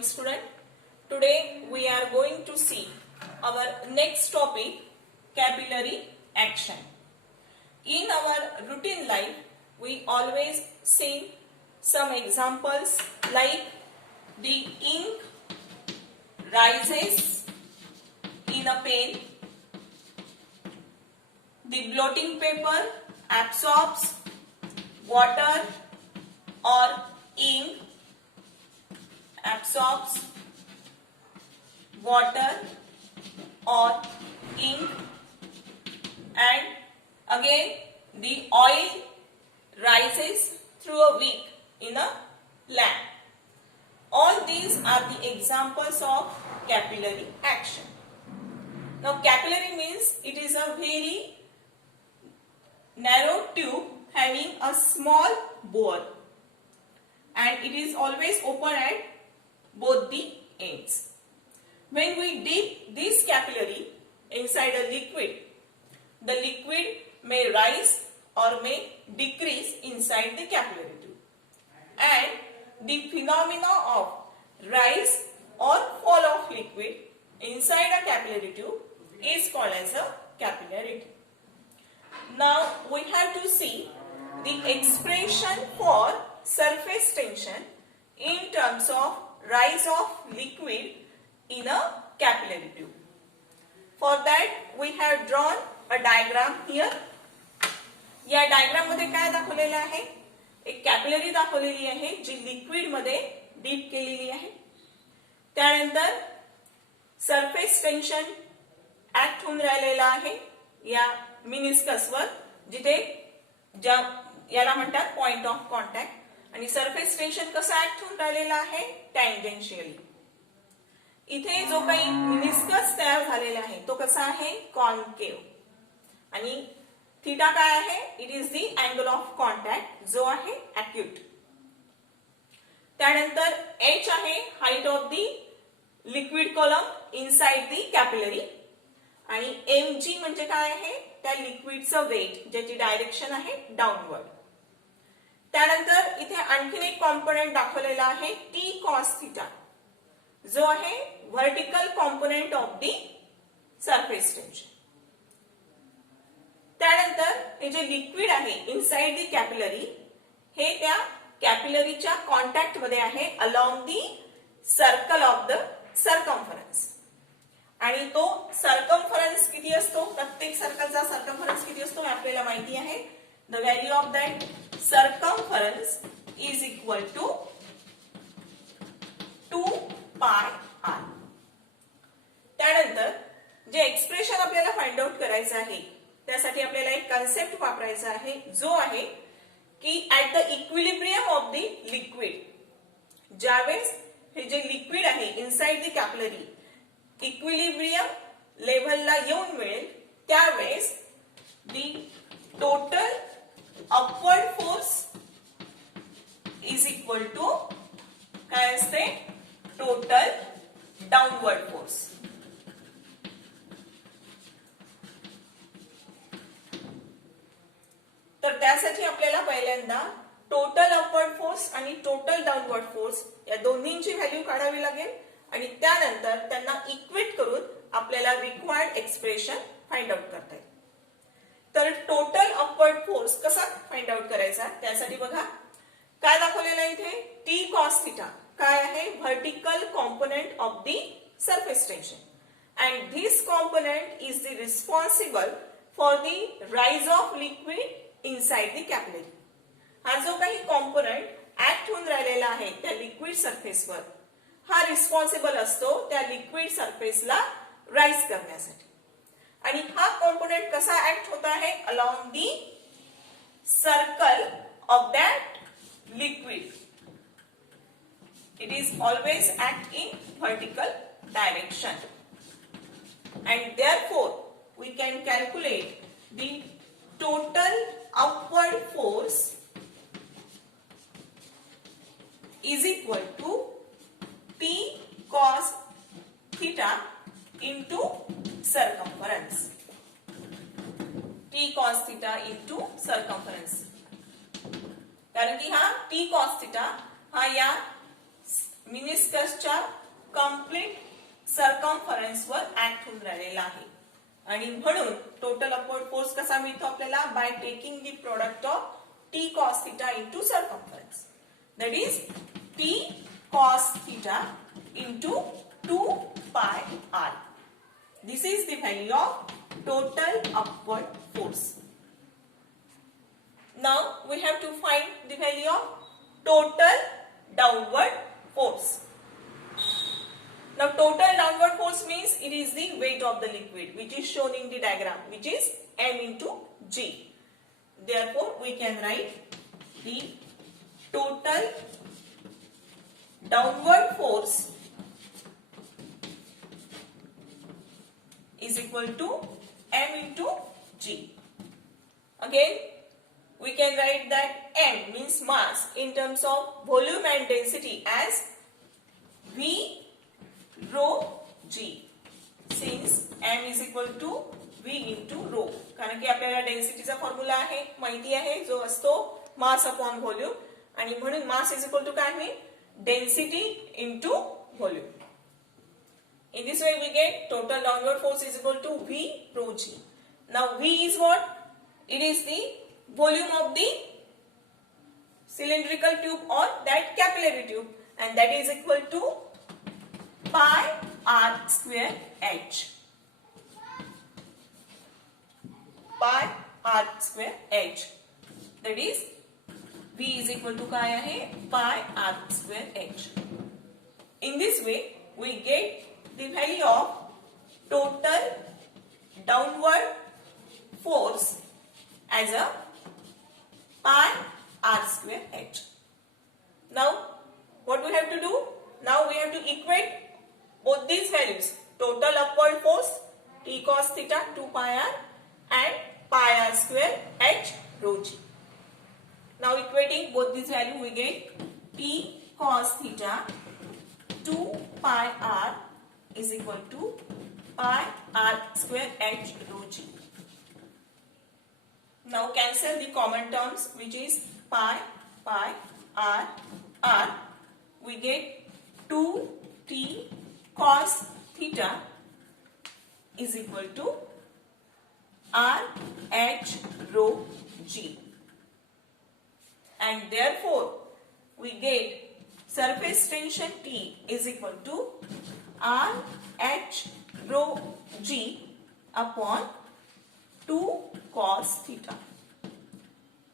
Student, today we are going to see our next topic, capillary action. In our routine life, we always see some examples like the ink rises in a pen, the blotting paper absorbs water or ink absorbs water or ink, and again the oil rises through a wick in a lamp. All these are the examples of capillary action. Now capillary means it is a very narrow tube having a small bore, and it is always open at both the ends. When we dip this capillary inside a liquid, the liquid may rise or may decrease inside the capillary tube, and the phenomena of rise or fall of liquid inside a capillary tube is called as a capillary tube. Now we have to see the expression for surface tension in terms of rise of liquid in a capillary tube. For that we have drawn a diagram here. या डायग्राम मध्ये काय दाखवलेलं आहे? एक कॅपिलरी दाखवलेली आहे जी लिक्विड मध्ये डीप केलेली आहे. त्यानंतर सरफेस टेन्शन ऍक्ट होऊन राहिलेला आहे या मिनिस्कस वर, जिथे याला म्हणतात पॉइंट ऑफ कॉन्टॅक्ट. आणि सरफेस टेन्शन कसं ऍक्ट होऊन राहिलेलं आहे? टँजेन्शियली. इथे जो काही मिनिस्कस तयार झालेला आहे तो कसा आहे? कॉन्केव. आणि थीटा काय आहे? It is the angle of contact जो आहे अक्यूट. त्यानंतर एच आहे height of the liquid column inside the capillary. आणि एम जी म्हणजे काय आहे? त्या लिक्विडचं वेट ज्याची डायरेक्शन आहे डाऊनवर्ड. त्यानंतर इथे आणखीन एक कॉम्पोनंट दाखवलेला आहे टी कॉस थिटा, जो आहे vertical component of the surface tension. त्यानंतर हे जे लिक्विड आहे इनसाइड दी कॅपिलरी, हे त्या कॅपिलरीच्या कॉन्टॅक्ट मध्ये आहे along the circle of the circumference. आणि तो सर्कम्फरन्स किती असतो? प्रत्येक सर्कलचा सर्कम्फरन्स किती असतो आपल्याला माहिती आहे. The value of that circumference is equal to 2 pi r. त्यानंतर जे एक्सप्रेशन आपल्याला फाइंड आउट करायचं आहे त्यासाठी आपल्याला एक कन्सेप्ट वापरायचा आहे, जो आहे की at the equilibrium of the liquid, ज्यावेळेस हे जे लिक्विड आहे इनसाइड द कॅपिलरी इक्विलिब्रियम लेव्हलला येऊन मिळेल, त्यावेळेस the total upward force is equal to काय असते? Total downward force. तर त्यासाठी आपल्याला पहिल्यांदा टोटल अपवर्ड फोर्स आणि टोटल डाउनवर्ड फोर्स या दोन्हींची व्हॅल्यू काढावी लागेल, आणि त्यानंतर त्यांना इक्वेट करून आपल्याला रिक्वायर्ड एक्सप्रेशन फाइंड आउट करता येईल. तर टोटल अपवर्ड फोर्स कसा फाइंड आउट करायचा त्यासाठी बघा काय दाखवलेलं आहे इथे. टी कॉस थिटा काय आहे? Vertical component of the surface tension, and this component is the responsible for the rise of liquid inside the capillary. हा जो काही कॉम्पोनंट ऍक्ट होऊन राहिलेला आहे त्या लिक्विड सरफेसवर, हा रिस्पॉन्सिबल असतो त्या लिक्विड सरफेसला राइज करण्यासाठी. आणि हा कॉम्पोनंट कसा ऍक्ट होता है? Along the circle of that liquid. It is always act in vertical direction, and therefore we can calculate the total upward force is equal to T cos theta into circumference. T cos theta into circumference. कारण की हा T cos theta हा या मिनिस्कसच्या complete circumference वर ऍक्ट होऊन राहिलेला आहे आणि म्हणून टोटल अपवर्ड फोर्स कसा मिळतो आपल्याला by taking the product of T cos theta into circumference that is T cos theta into 2 pi r. This is the value of total upward force. Now we have to find the value of total downward force. Now total downward force means it is the weight of the liquid which is shown in the diagram, which is m into g. Therefore we can write the total downward force is equal to m into g. Again we can write that m means mass in terms of volume and density as v rho g, since m is equal to v into rho. कारण की आपल्याला डेन्सिटीचा फॉर्म्युला आहे माहिती आहे जो असतो mass upon volume आणि म्हणून मास इज इक्वल टू काय होईल density into volume. In this way we get total downward force is equal to V rho g. Now V is what? It is the volume of the cylindrical tube or that capillary tube, and that is equal to pi r square h. Pi r square h. That is V is equal to काय आहे pi r square h. In this way we get the value of total downward force as a pi r square h. Now what we have to do? Now we have to equate both these values, total upward force t cos theta 2 pi r and pi r square h rho g. Now equating both these values we get t cos theta 2 pi r is equal to pi r square h rho g. Now cancel the common terms which is pi r r. We get 2t cos theta is equal to r h rho g, and therefore we get surface tension T is equal to r h rho g upon 2 cos theta,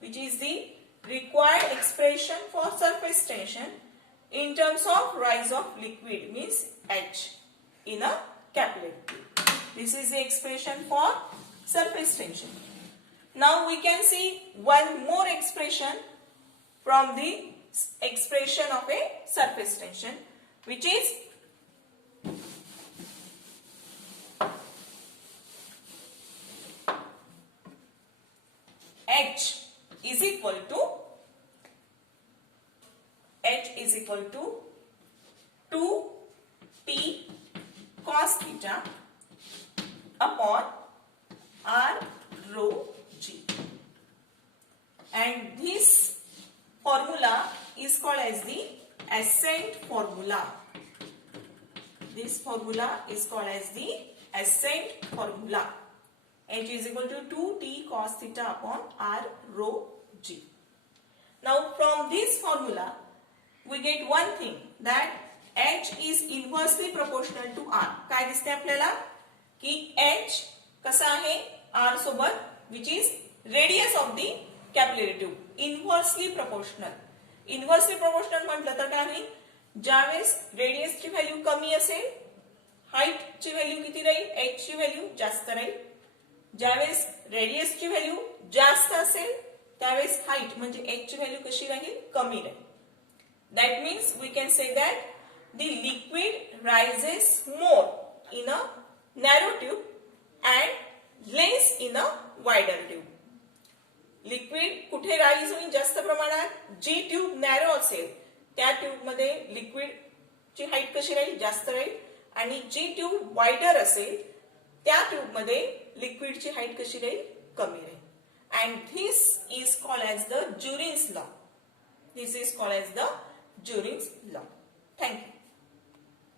which is the required expression for surface tension in terms of rise of liquid, means h in a capillary tube. This is the expression for surface tension. Now we can see one more expression from the expression of a surface tension, which is H is equal to 2t cos theta upon r rho g, and this formula is called as the ascent formula. This formula is called as the ascent formula. H is equal to 2t cos theta upon r rho g. Now from this formula we get one thing, that H is inversely proportional to R. काय दिसते आपल्याला की H कसा आहे R सोबत, which is radius of the capillary tube, inversely proportional. Inversely proportional म्हटलं तर काय होईल, ज्यावेळेस रेडियस ची व्हॅल्यू कमी असेल हाईट ची व्हॅल्यू किती राहील, H ची व्हॅल्यू जास्त राहील. ज्यावेळेस रेडियस ची व्हॅल्यू जास्त असेल त्यावेळेस हाईट म्हणजे h ची व्हॅल्यू कशी राहील, कमी राहील. That means we can say that the liquid rises more in a narrow tube and less in a wider tube. Liquid कुठे राईज होईल जास्त प्रमाणात, जी ट्यूब नॅरो असेल त्या ट्यूब मध्ये लिक्विड ची हाईट कशी राहील, जास्त राहील, आणि जी ट्यूब वाइडर असेल त्या ट्यूब मध्ये लिक्विड ची हाईट कशी राहील, कमी राहील. And this is called as the Jurin's law. This is called as the Jurin's law. Thank you.